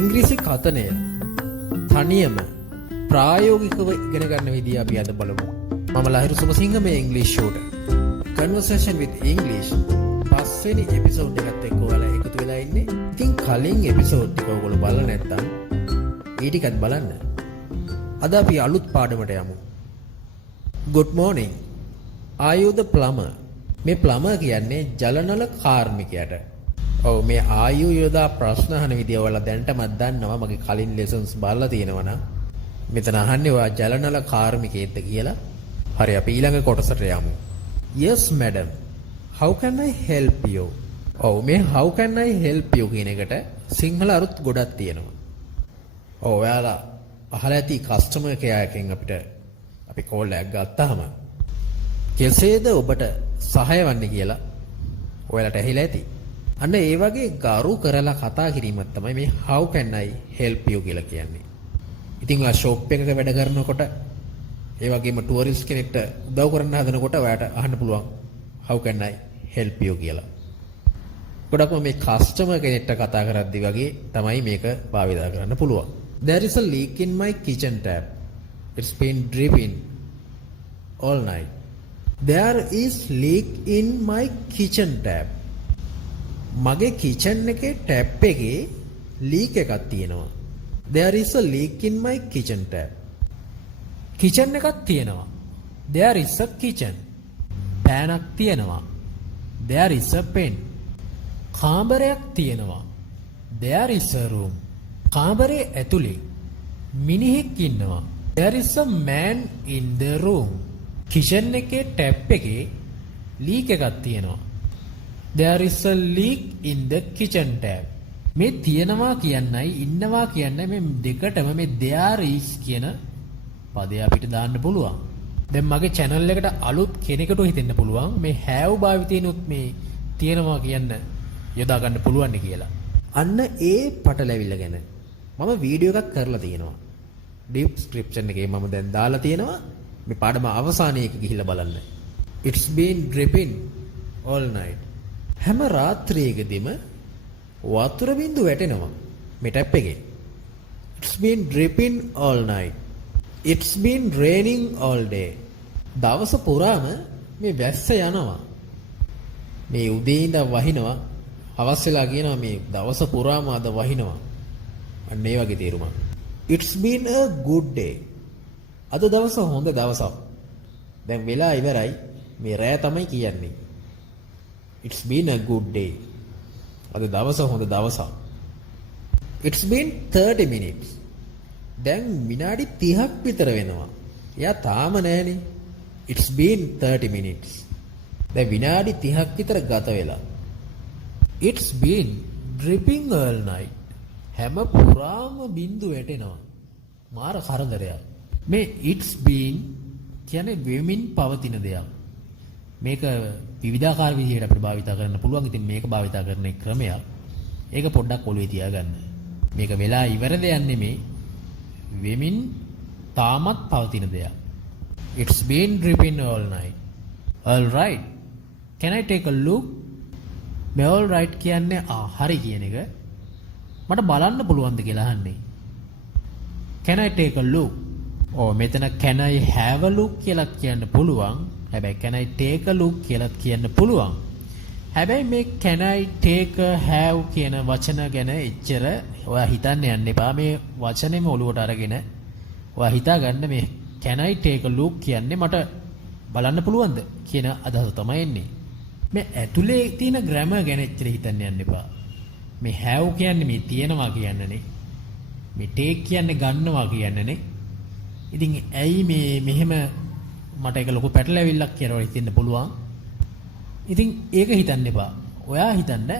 ඉංග්‍රීසි කතනය තනියම ප්‍රායෝගිකව ඉගෙන ගන්න විදිය අපි අද බලමු. මම ලහිරු සුබසිංහ මේ ඉංග්‍රීසි ෂෝට Conversation with English පස්වෙනි එපිසෝඩ් එකත් එක්ක ඔයාලා එකතු වෙලා ඉන්නේ. ඉතින් කලින් එපිසෝඩ් එක ඔයගොල්ලෝ බලලා නැත්නම් ඒ ටිකත් බලන්න. අද අපි අලුත් පාඩමට යමු. Good morning. Are you the plumber? මේ plumber කියන්නේ ජලනල කාර්මිකයට. ඔව් මේ ආයු යොදා ප්‍රශ්න අහන විදිය ඔයාලා දැනටමත් දන්නවා. මගේ කලින් lessons බලලා තියෙනවා නම් මෙතන අහන්නේ ඔයා ජලනල කාර්මිකයෙක්ද කියලා. හරි අපි ඊළඟ කොටසට යමු. Yes madam. How can I help you? ඔව් මේ how can I help you කියන එකට සිංහල අරුත් ගොඩක් තියෙනවා. ඔව් ඔයාලා අහලා ඇති කස්ටමර් කෙයා එකෙන් අපිට අපි කෝල් එකක් ගත්තාම කෙසේද ඔබට සහාය වන්නේ කියලා ඔයාලට ඇහිලා ඇති. අන්න ඒ වගේ ගරු කරලා කතා කිරීමක් තමයි මේ how can I help you කියලා කියන්නේ. ඉතින් ඔයා ෂොප් එකක වැඩ කරනකොට ඒ වගේම ටුවරිස්ට් කෙනෙක්ට උදව් කරන්න හදනකොට ඔයාට අහන්න පුළුවන් how can I help you කියලා. ගොඩක්ම මේ කස්ටමර් කෙනෙක්ට කතා කරද්දී වගේ තමයි මේක භාවිත කරන්න පුළුවන්. There is a leak in my kitchen tap. It's been dripping all night. There is leak in my kitchen tap. මගේ kitchen එකේ tap එකේ leak එකක් තියෙනවා. There is a leak in my kitchen tap. kitchen එකක් තියෙනවා. There is a kitchen. පෑනක් තියෙනවා. There is a pen. කාමරයක් තියෙනවා. There is a room. කාමරේ ඇතුලේ මිනිහෙක් ඉන්නවා. There is a man in the room. kitchen එකේ tap එකේ leak එකක් තියෙනවා. There is a leak in the kitchen tap. මේ තියෙනවා කියන්නයි ඉන්නවා කියන්නයි මේ දෙකටම මේ there is කියන පදේ අපිට දාන්න පුළුවන්. දැන් මගේ channel එකට අලුත් කෙනෙකුට හිතෙන්න පුළුවන් මේ have භාවිතේනොත් මේ තියෙනවා කියන්න යොදා ගන්න පුළුවන් කියලා. අන්න ඒ පටලැවිල්ල ගැන මම වීඩියෝ එකක් කරලා තියෙනවා. description එකේ මම දැන් දාලා තියෙනවා. මේ පාඩම අවසානයේ ගිහිල්ලා බලන්න. It's been dripping all night. හැම රාත්‍රියකදීම වතුර බින්දු වැටෙනවා මේ ටැප් එකේ. It's been dripping all night. It's been raining all day. දවස පුරාම මේ වැස්ස යනවා. මේ උදේ ඉඳන් වහිනවා. හවස් වෙලා කියනවා මේ දවස පුරාම අද වහිනවා. අන්න ඒ වගේ තේරුමක්. It's been a good day. අද දවස හොඳ දවසක්. දැන් වෙලා ඉවරයි. මේ රෑ තමයි කියන්නේ. It's been a good day. අද දවස හොඳ දවසක්. It's been 30 minutes. දැන් විනාඩි 30ක් විතර වෙනවා. එයා තාම නෑනේ. It's been 30 minutes. දැන් විනාඩි 30ක් විතර ගත වෙලා. It's been dripping all night. හැම පුරාම බින්දු වැටෙනවා. මාර කරදරයක්. මේ it's been කියන්නේ වෙමින් පවතින දෙයක්. මේක විවිධාකාර විදිහට අපිට භාවිත කරන්න පුළුවන්. ඉතින් මේක භාවිත කරන ක්‍රමයක්. ඒක පොඩ්ඩක් ඔළුවේ තියාගන්න. මේක වෙලා ඉවර දෙයක් නෙමෙයි. වෙමින් තාමත් පවතින දෙයක්. It's been dripping all night. All right. Can I take a look? මේ all right කියන්නේ හරි කියන එක. මට බලන්න පුළුවන්ද කියලා අහන්නේ. Can I take a look? මෙතන can I have a look කියලා කියන්න පුළුවන්. හැබැයි can I take a look කියලා කියන්න පුළුවන්. හැබැයි මේ can I take a have කියන වචන ගැන එච්චර ඔයා හිතන්න යන්න එපා. මේ වචනේම ඔලුවට අරගෙන ඔයා හිතාගන්න මේ can I take a look කියන්නේ මට බලන්න පුළුවන්ද කියන අදහස තමයි එන්නේ. මේ ඇතුලේ තියෙන grammar ගැන එච්චර හිතන්න යන්න එපා. මේ have කියන්නේ මේ තියනවා කියන්නනේ. මේ take කියන්නේ ගන්නවා කියන්නනේ. ඉතින් ඇයි මේ මෙහෙම මට ඒක ලොකු පැටලැවිල්ලක් කියලා හිතෙන්න පුළුවන්. ඉතින් ඒක හිතන්න එපා. ඔයා හිතන්න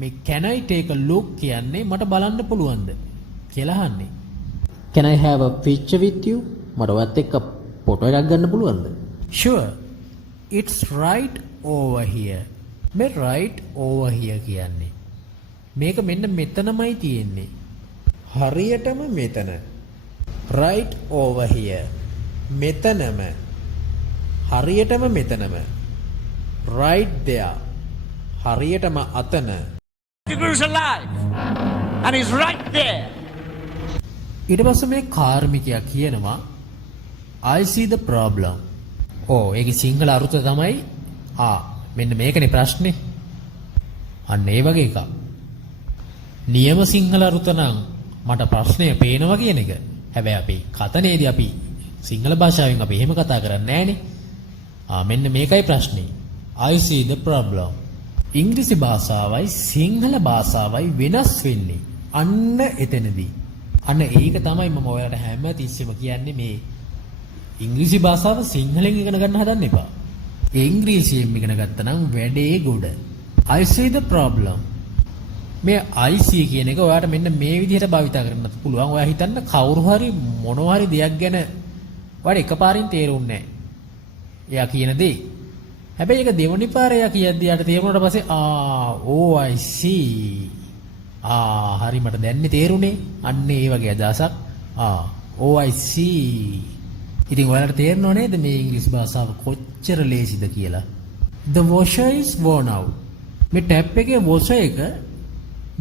මේ can I take a look කියන්නේ මට බලන්න පුළුවන්ද කියලා අහන්නේ. Can I have a picture with you? මට ඔයත් එක්ක ෆොටෝ එකක් ගන්න පුළුවන්ද? Sure. It's right over here. මේ right over here කියන්නේ මේක මෙන්න මෙතනමයි තියෙන්නේ. හරියටම මෙතන. right over here. මෙතනම. හරියටම මෙතනම. right there. හරියටම අතන. Figures alive. And he's right there. ඊට පස්සේ මේ කාර්මිකයා කියනවා I see the problem. ඒකේ සිංහල අරුත තමයි මෙන්න මේකනේ ප්‍රශ්නේ. අන්න ඒ වගේ එකක්. නියම සිංහල අරුත නම් මට ප්‍රශ්නය පේනවා කියන එක. හැබැයි අපි කතනේදී අපි සිංහල භාෂාවෙන් අපි එහෙම කතා කරන්නේ නැහනේ. මෙන්න මේකයි ප්‍රශ්නේ. I see the problem. ඉංග්‍රීසි භාෂාවයි සිංහල භාෂාවයි වෙනස් වෙන්නේ. අන්න එතනදී. අන්න ඒක තමයි මම ඔයාලට හැම තිස්සෙම කියන්නේ මේ ඉංග්‍රීසි භාෂාව සිංහලෙන් ඉගෙන ගන්න හදන්න එපා. ඉංග්‍රීසියෙන් ඉගෙන ගත්තා නම් වැඩේ ගොඩ. I see the problem. මේ I see කියන එක ඔයාලට මෙන්න මේ විදිහට භාවිතා කරන්නත් පුළුවන්. ඔයා හිතන්න කවුරු හරි මොනවා හරි දෙයක් ගැන ඔයාලට එකපාරින් තේරුන්නේ නැහැ. එයා කියන දේ. හැබැයි ඒක දෙවනි පාර එයා කියද්දී යාට තේරුණාට පස්සේ I see. හරි මට දැන්නේ තේරුනේ. අන්න ඒ වගේ අදහසක්. I see. ඉතින් ඔයාලට තේරෙනව නේද මේ ඉංග්‍රීසි භාෂාව කොච්චර ලේසිද කියලා? The washer is worn out. මේ ටැප් එකේ washer එක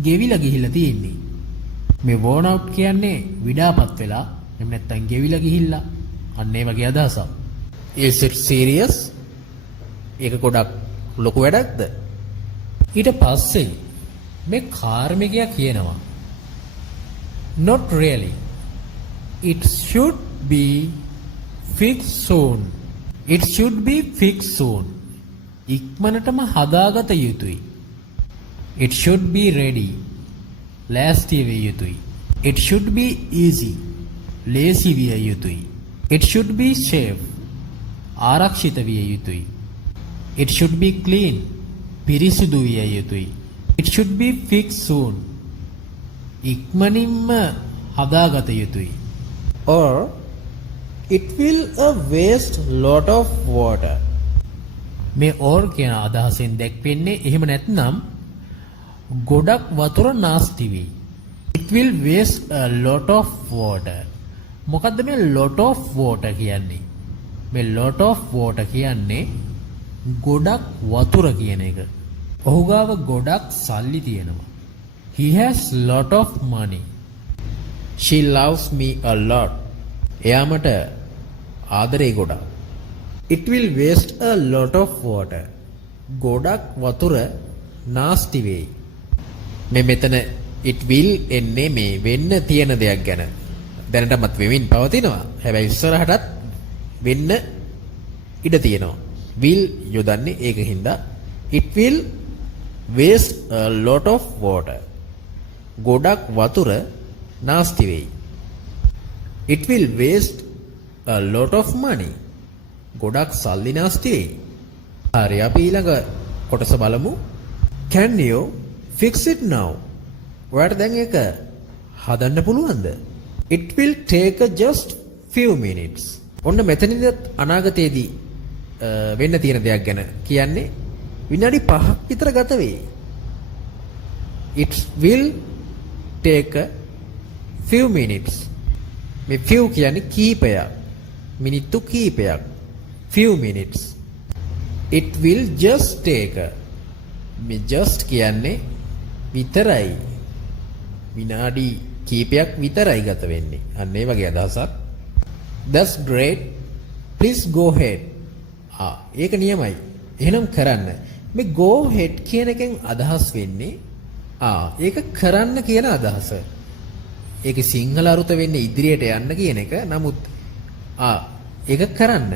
ගෙවිලා ගිහිල්ලා තියෙන්නේ. මේ worn out කියන්නේ විඩාපත් වෙලා එහෙම නැත්නම් ගෙවිලා ගිහිල්ලා. අන්න ඒ වගේ අදහසක්. Is it serious? ඒක ගොඩක් ලොකු වැඩක්ද? ඊට පස්සේ මේ කාර්මිකයා කියනවා Not really. It should be fixed soon. It should be fixed soon. ඉක්මනටම හදාගත යුතුයි. It should be ready. ලෑස්ති විය යුතුයි. It should be easy. ලේසි විය යුතුයි. It should be safe. ආරක්ෂිත විය යුතුයි. It should be clean. පිරිසිදු විය යුතුයි. It should be fixed soon. ඉක්මනින්ම හදාගත යුතුයි. Or it will waste lot of water. මේ or කියන අදහසෙන් දැක්වෙන්නේ එහෙම නැත්නම් ගොඩක් වතුර නාස්ති වෙයි. It will waste a lot of water. මොකද්ද මේ lot of water කියන්නේ? මේ lot of water කියන්නේ ගොඩක් වතුර කියන එක. ඔහු ගාව ගොඩක් සල්ලි තියෙනවා. He has lot of money. She loves me a lot. එයා මට ආදරේ ගොඩක්. It will waste a lot of water. ගොඩක් වතුර නාස්ති වෙයි. මේ මෙතන it will එන්නේ මේ වෙන්න තියෙන දෙයක් ගැන. දැනටමත් වෙමින් පවතිනවා. හැබැයි ඉස්සරහටත් වෙන්න ඉඩ තියෙනවා. will යොදන්නේ ඒකින්ද it will waste a lot of water. ගොඩක් වතුර නාස්ති වෙයි. It will waste a lot of money. ගොඩක් සල්ලි නාස්ති වෙයි. හරි අපි ඊළඟ කොටස බලමු. Can you fix it now? ඔයාලට දැන් ඒක හදන්න පුළුවන්ද? It will take just few minutes. ඔන්න මෙතනදිත් අනාගතයේදී වෙන්න තියෙන දෙයක් ගැන කියන්නේ විනාඩි 5ක් විතර ගත වෙයි. It will take a few minutes. මේ few කියන්නේ කීපයක්. මිනිත්තු කීපයක්. Few minutes. It will just take a. මේ just කියන්නේ විතරයි. විනාඩි කීපයක් විතරයි ගත වෙන්නේ. අන්න ඒ වගේ අදහසක්. That's great. Please go ahead. ඒක නියමයි. එහෙනම් කරන්න. මේ go ahead කියන එකෙන් අදහස් වෙන්නේ ඒක කරන්න කියන අදහස. ඒකේ සිංහල අරුත වෙන්නේ ඉදිරියට යන්න කියන එක. නමුත් ඒක කරන්න.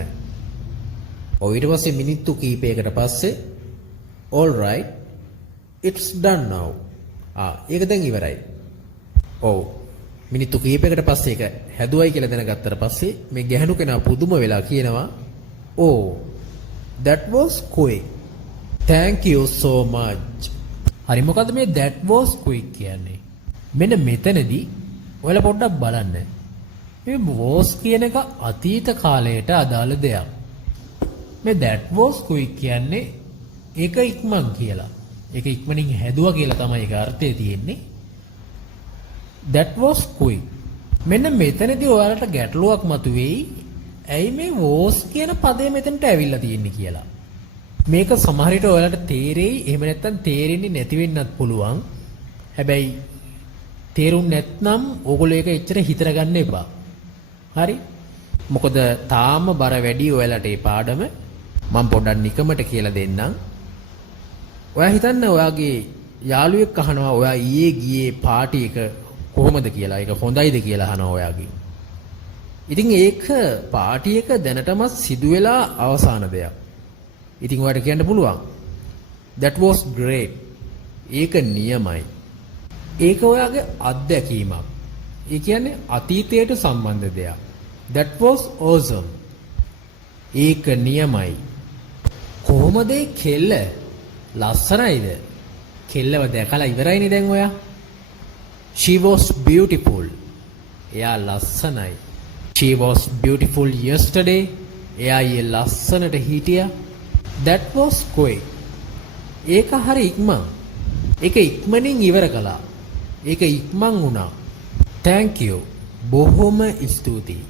ඊට පස්සේ මිනිත්තු කීපයකට පස්සේ all right it's done now. ඒක දැන් ඉවරයි. මිනිත්තු කීපයකට පස්සේ ඒක හැදුවයි කියලා දැනගත්තට පස්සේ මේ ගැහණු කෙනා පුදුම වෙලා කියනවා that was quick. Thank you so much. හරි මොකද්ද මේ that was quick කියන්නේ? මෙන්න මෙතනදී ඔයාලා පොඩ්ඩක් බලන්න. මේ was කියන එක අතීත කාලයට අදාළ දෙයක්. මේ that was quick කියන්නේ ඒක ඉක්මන් කියලා. ඒක ඉක්මනින් හැදුවා කියලා තමයි ඒක අර්ථය තියෙන්නේ. That was quick. මෙන්න මෙතනදී ඔයාලට ගැටලුවක් මතුවේයි. ඇයි මේ was කියන පදය මෙතනට ඇවිල්ලා තියෙන්නේ කියලා. මේක සමහර විට ඔයාලට තේරෙයි එහෙම නැත්නම් තේරෙන්නේ නැති වෙන්නත් පුළුවන්. හැබැයි තේරුම් නැත්නම් ඕගොල්ලෝ ඒක එච්චර හිතර ගන්න එපා. හරි? මොකද තාම බර වැඩි ඔයාලට ඒ පාඩම මම පොඩ්ඩක් නිකමට කියලා දෙන්නම්. ඔයා හිතන්න ඔයාගේ යාළුවෙක් අහනවා ඔයා ඊයේ ගියේ පාටි එක කොහොමද කියලා. ඒක හොඳයිද කියලා අහනවා ඔයාගෙන්. ඉතින් ඒක පාටි එක දැනටමත් සිදු වෙලා අවසාන දෙයක්. ඉතින් ඔයාලට කියන්න පුළුවන් that was great. ඒක නියමයි. ඒක ඔයාගේ අත්දැකීමක්. ඒ කියන්නේ අතීතයට සම්බන්ධ දෙයක්. That was awesome. ඒක නියමයි. කොහොමද කෙල්ල? ලස්සනයිද? කෙල්ලව දැකලා ඉවරයිනේ දැන් ඔයා. She was beautiful. එයා ලස්සනයි. She was beautiful yesterday. එයා ඊයේ ලස්සනට හිටියා. That was quick. ඒක හරි ඉක්මන්. ඒක ඉක්මනින් ඉවර කළා. ඒක ඉක්මන් වුණා. Thank you. බොහොම ස්තුතියි.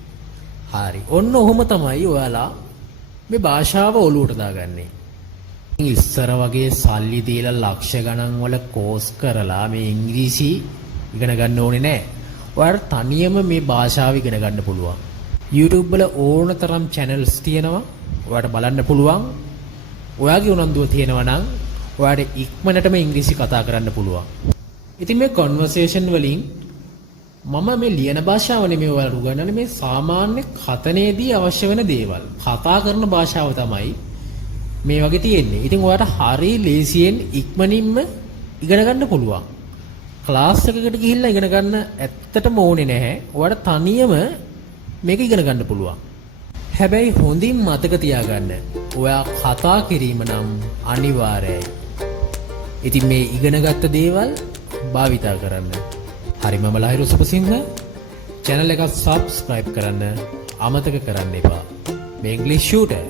හරි. ඔන්න ඔහොම තමයි ඔයාලා මේ භාෂාව ඔලුවට දාගන්නේ. ඉස්සර වගේ සල්ලි දීලා ලක්ෂ ගණන් වල කෝස් කරලා මේ ඉංග්‍රීසි ඉගෙන ගන්න ඕනේ නැහැ. ඔයාලට තනියම මේ භාෂාව ඉගෙන ගන්න පුළුවන්. YouTube වල ඕනතරම් channels තියෙනවා. ඔයාලට බලන්න පුළුවන්. ඔයාගේ උනන්දුව තියෙනවා නම් ඔයාලට ඉක්මනටම ඉංග්‍රීසි කතා කරන්න පුළුවන්. ඉතින් මේ conversation වලින් මම මේ ලියන භාෂාව නෙමෙයි ඔයාලට උගන්වන්නේ මේ සාමාන්‍ය කතනයේදී අවශ්‍ය වෙන දේවල්. කතා කරන භාෂාව තමයි මේ වගේ තියෙන්නේ. ඉතින් ඔයාලට හරි ලේසියෙන් ඉක්මනින්ම ඉගෙන ගන්න පුළුවන්. ක්ලාස් එකකට ගිහිල්ලා ඉගෙන ගන්න ඇත්තටම ඕනේ නැහැ. ඔයාලට තනියම මේක ඉගෙන ගන්න පුළුවන්. හැබැයි හොඳින් මතක තියාගන්න. ඔයා කතා කිරීම නම් අනිවාර්යයි. ඉතින් මේ ඉගෙනගත්ත දේවල් භාවිතා කරන්න. හරි මම ලහිරු සුබසිංහ channel එක subscribe කරන්න අමතක කරන්න එපා. මේ English Shooter